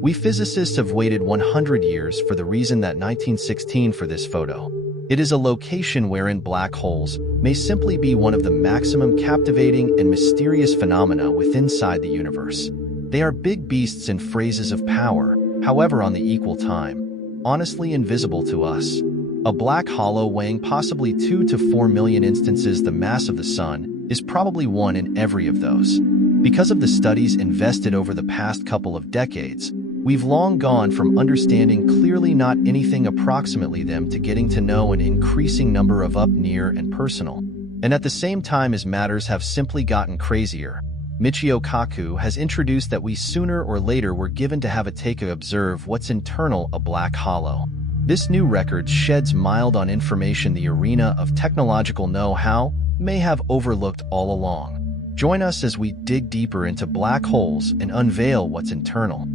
We physicists have waited 100 years for the reason that 1916 for this photo. It is a location wherein black holes may simply be one of the maximum captivating and mysterious phenomena within inside the universe. They are big beasts in phrases of power, however on the equal time, honestly invisible to us. A black hollow weighing possibly 2 to 4 million instances the mass of the Sun is probably one in every of those. Because of the studies invested over the past couple of decades, we've long gone from understanding clearly not anything approximately them to getting to know an increasing number of up near and personal. And at the same time as matters have simply gotten crazier, Michio Kaku has introduced that we sooner or later were given to have a take to observe what's internal a black hollow. This new record sheds mild on information the arena of technological know-how may have overlooked all along. Join us as we dig deeper into black holes and unveil what's internal.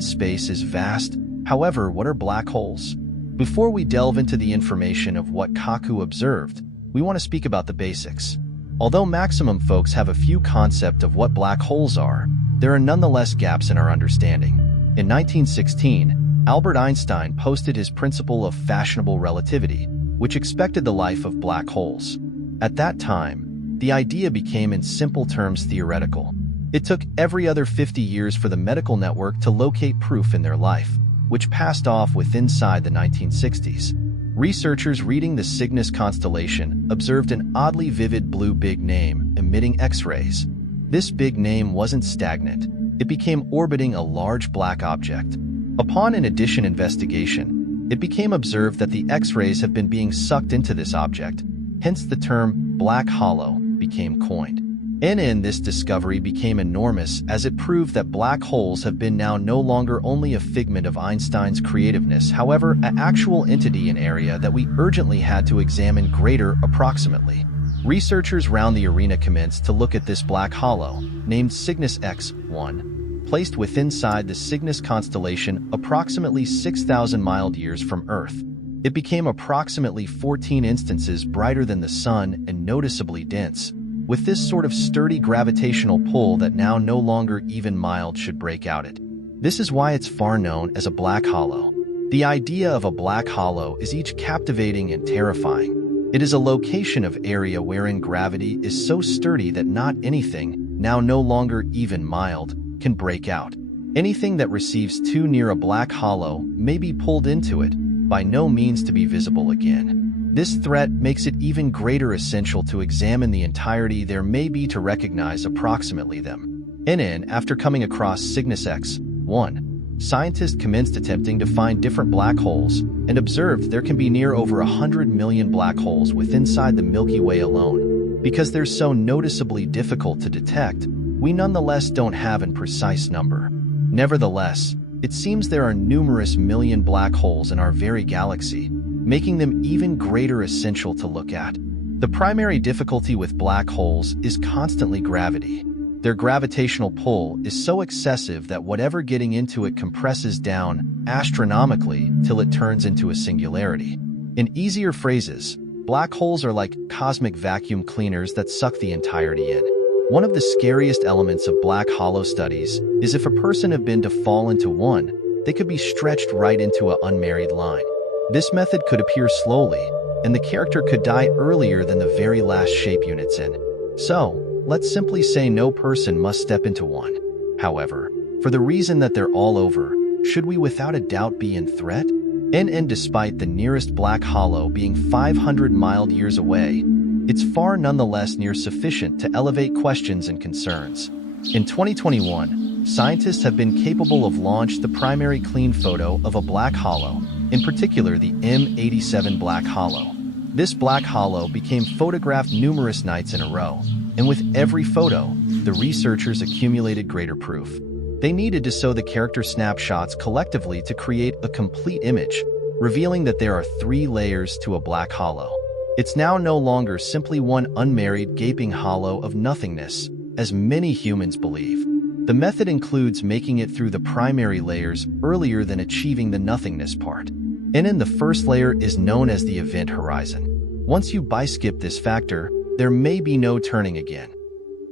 Space is vast. However, what are black holes? Before we delve into the information of what Kaku observed, we want to speak about the basics. Although maximum folks have a few concept of what black holes are, there are nonetheless gaps in our understanding. In 1916, Albert Einstein posted his principle of fashionable relativity, which expected the life of black holes. At that time, the idea became in simple terms theoretical. It took every other 50 years for the medical network to locate proof in their life, which passed off with inside the 1960s. Researchers reading the Cygnus constellation observed an oddly vivid blue big name emitting X-rays. This big name wasn't stagnant. It became orbiting a large black object. Upon an addition investigation, it became observed that the X-rays have been being sucked into this object, hence the term black hollow became coined. This discovery became enormous as it proved that black holes have been now no longer only a figment of Einstein's creativeness, however, an actual entity in area that we urgently had to examine greater approximately. Researchers round the arena commenced to look at this black hollow, named Cygnus X1, placed within inside the Cygnus constellation approximately 6,000 miles from Earth. It became approximately 14 instances brighter than the Sun and noticeably dense, with this sort of sturdy gravitational pull that now no longer even mild should break out it. This is why it's far known as a black hollow. The idea of a black hollow is each captivating and terrifying. It is a location of area wherein gravity is so sturdy that not anything, now no longer even mild, can break out. Anything that receives too near a black hollow may be pulled into it, by no means to be visible again. This threat makes it even greater essential to examine the entirety there may be to recognize approximately them. After coming across Cygnus X1, scientists commenced attempting to find different black holes and observed there can be near over 100 million black holes within inside the Milky Way alone. Because they're so noticeably difficult to detect, we nonetheless don't have a precise number. Nevertheless, it seems there are numerous million black holes in our very galaxy, making them even greater essential to look at. The primary difficulty with black holes is constantly gravity. Their gravitational pull is so excessive that whatever getting into it compresses down astronomically till it turns into a singularity. In easier phrases, black holes are like cosmic vacuum cleaners that suck the entirety in. One of the scariest elements of black hollow studies is if a person had been to fall into one, they could be stretched right into an unmarried line. This method could appear slowly, and the character could die earlier than the very last shape unit's in. So, let's simply say no person must step into one. However, for the reason that they're all over, should we without a doubt be in threat? Despite the nearest black hollow being 500 light-years away, it's far nonetheless near sufficient to elevate questions and concerns. In 2021, scientists have been capable of launch the primary clean photo of a black hollow, in particular the M87 black hollow. This black hollow became photographed numerous nights in a row, and with every photo, the researchers accumulated greater proof. They needed to show the character snapshots collectively to create a complete image, revealing that there are 3 layers to a black hollow. It's now no longer simply one unmarried gaping hollow of nothingness, as many humans believe. The method includes making it through the primary layers earlier than achieving the nothingness part. The first layer is known as the event horizon. Once you byskip this factor, there may be no turning again.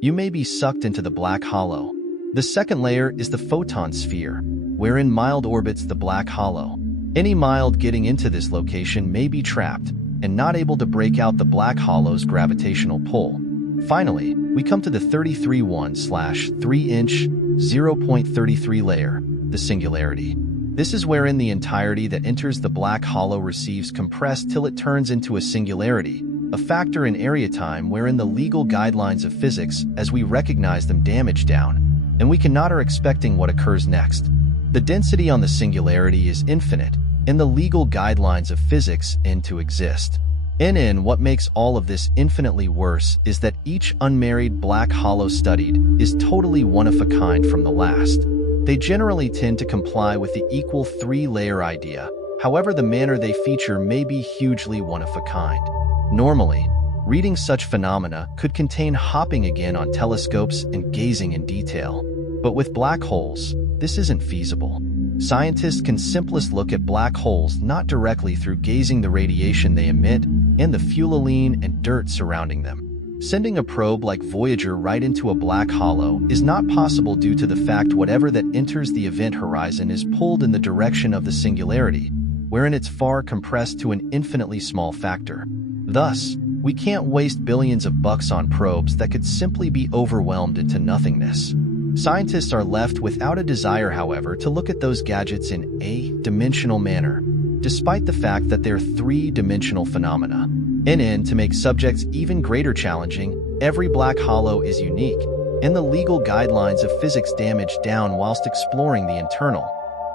You may be sucked into the black hollow. The second layer is the photon sphere. wherein mild orbits the black hollow. Any mild getting into this location may be trapped and not able to break out the black hollow's gravitational pull. Finally, we come to the 33.1/3-inch 0.33 layer, the singularity. This is wherein the entirety that enters the black hollow receives compressed till it turns into a singularity, a factor in area time wherein the legal guidelines of physics as we recognize them damage down, and we cannot are expecting what occurs next. The density on the singularity is infinite, and the legal guidelines of physics end to exist. What makes all of this infinitely worse is that each unmarried black hollow studied is totally one of a kind from the last. They generally tend to comply with the equal three-layer idea, however the manner they feature may be hugely one of a kind. Normally, reading such phenomena could contain hopping again on telescopes and gazing in detail. But with black holes, this isn't feasible. Scientists can simplest look at black holes not directly through gazing the radiation they emit and the fueline and dirt surrounding them. Sending a probe like Voyager right into a black hollow is not possible due to the fact whatever that enters the event horizon is pulled in the direction of the singularity, wherein it's far compressed to an infinitely small factor. Thus, we can't waste billions of bucks on probes that could simply be overwhelmed into nothingness. Scientists are left without a desire, however, to look at those gadgets in a dimensional manner, despite the fact that they're three-dimensional phenomena. To make subjects even greater challenging, every black hollow is unique, and the legal guidelines of physics damage down whilst exploring the internal.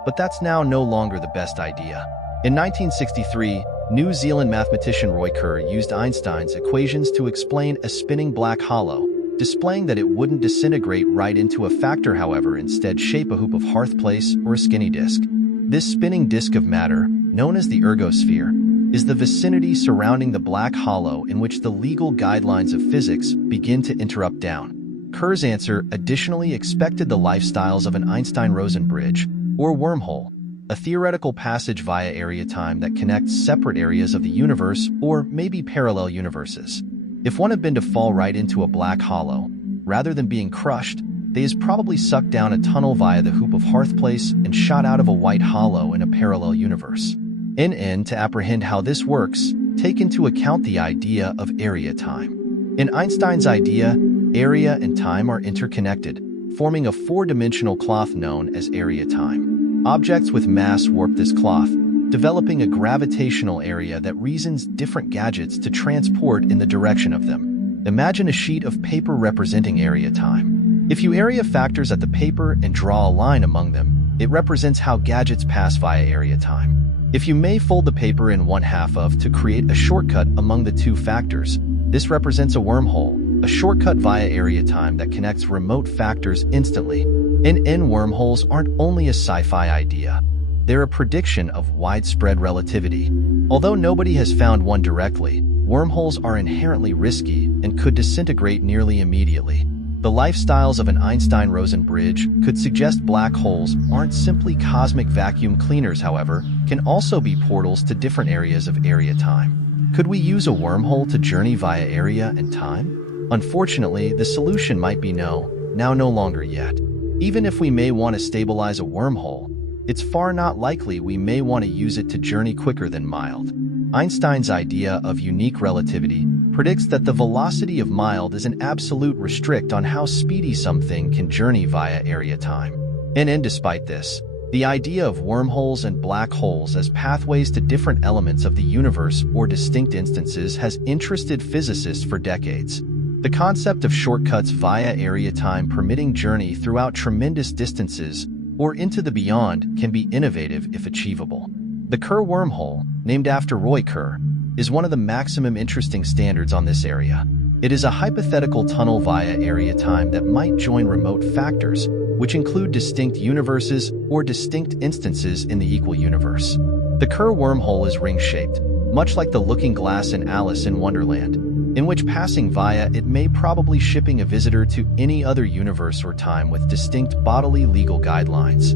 But that's now no longer the best idea. In 1963, New Zealand mathematician Roy Kerr used Einstein's equations to explain a spinning black hollow, displaying that it wouldn't disintegrate right into a factor, however, instead shape a hoop of hearthplace or a skinny disk. This spinning disk of matter, known as the ergosphere, is the vicinity surrounding the black hollow in which the legal guidelines of physics begin to interrupt down. Kerr's answer additionally expected the lifestyles of an Einstein-Rosen bridge, or wormhole, a theoretical passage via area-time that connects separate areas of the universe or maybe parallel universes. If one had been to fall right into a black hollow, rather than being crushed, they is probably sucked down a tunnel via the hoop of hearthplace and shot out of a white hollow in a parallel universe. To apprehend how this works, take into account the idea of area-time. In Einstein's idea, area and time are interconnected, forming a four-dimensional cloth known as area-time. Objects with mass warp this cloth, developing a gravitational area that reasons different gadgets to transport in the direction of them. Imagine a sheet of paper representing area-time. If you area factors at the paper and draw a line among them, it represents how gadgets pass via area-time. If you may fold the paper in one half of to create a shortcut among the two factors, this represents a wormhole, a shortcut via area-time that connects remote factors instantly. Wormholes aren't only a sci-fi idea. They're a prediction of widespread relativity. Although nobody has found one directly, wormholes are inherently risky and could disintegrate nearly immediately. The lifestyles of an Einstein-Rosen bridge could suggest black holes aren't simply cosmic vacuum cleaners, however, can also be portals to different areas of area-time. Could we use a wormhole to journey via area and time? Unfortunately, the solution might be no, now no longer yet. Even if we may want to stabilize a wormhole, it's far not likely we may want to use it to journey quicker than mild. Einstein's idea of unique relativity predicts that the velocity of mild is an absolute restrict on how speedy something can journey via area-time. Despite this, the idea of wormholes and black holes as pathways to different elements of the universe or distinct instances has interested physicists for decades. The concept of shortcuts via area-time permitting journey throughout tremendous distances or into the beyond can be innovative if achievable. The Kerr wormhole, named after Roy Kerr, is one of the maximum interesting standards on this area. It is a hypothetical tunnel via area-time that might join remote factors, which include distinct universes or distinct instances in the equal universe. The Kerr wormhole is ring-shaped, much like the looking glass in Alice in Wonderland, in which passing via it may probably shipping a visitor to any other universe or time with distinct bodily legal guidelines.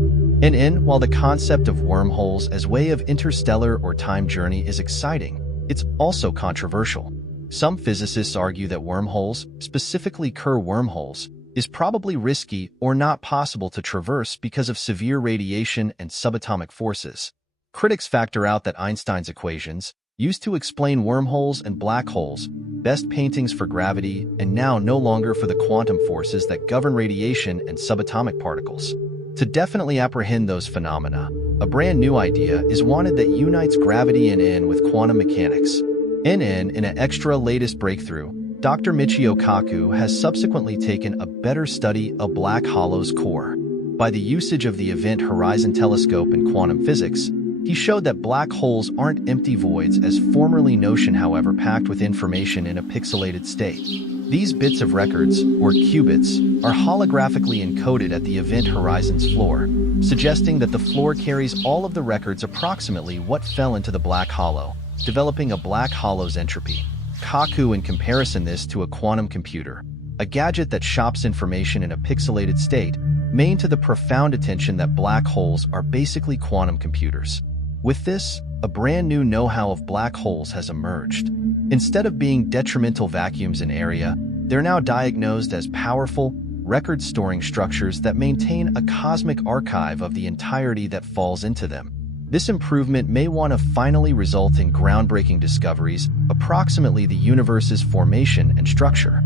While the concept of wormholes as way of interstellar or time journey is exciting, it's also controversial. Some physicists argue that wormholes, specifically Kerr wormholes, is probably risky or not possible to traverse because of severe radiation and subatomic forces. Critics factor out that Einstein's equations, used to explain wormholes and black holes, best paintings for gravity, and now no longer for the quantum forces that govern radiation and subatomic particles. To definitely apprehend those phenomena, a brand new idea is wanted that unites gravity and with quantum mechanics. In an extra latest breakthrough, Dr. Michio Kaku has subsequently taken a better study of black holes' core. By the usage of the Event Horizon Telescope in quantum physics, he showed that black holes aren't empty voids as formerly notioned, however packed with information in a pixelated state. These bits of records, or qubits, are holographically encoded at the event horizon's floor, suggesting that the floor carries all of the records approximately what fell into the black hollow, developing a black hollow's entropy. Kaku in comparison this to a quantum computer, a gadget that shops information in a pixelated state, main to the profound attention that black holes are basically quantum computers. With this, a brand new know-how of black holes has emerged. Instead of being detrimental vacuums in area, they're now diagnosed as powerful, record-storing structures that maintain a cosmic archive of the entirety that falls into them. This improvement may want to finally result in groundbreaking discoveries, approximately the universe's formation and structure.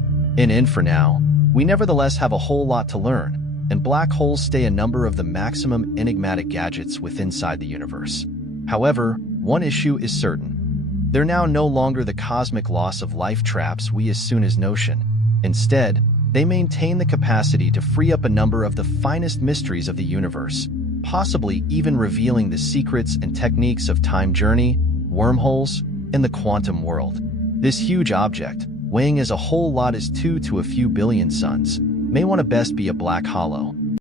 For now, we nevertheless have a whole lot to learn, and black holes stay a number of the maximum enigmatic gadgets within the universe. However, one issue is certain. They're now no longer the cosmic loss of life traps we as soon as notion. Instead, they maintain the capacity to free up a number of the finest mysteries of the universe, possibly even revealing the secrets and techniques of time journey, wormholes, and the quantum world. This huge object, weighing as a whole lot as 2 to a few billion suns, may want to best be a black hollow.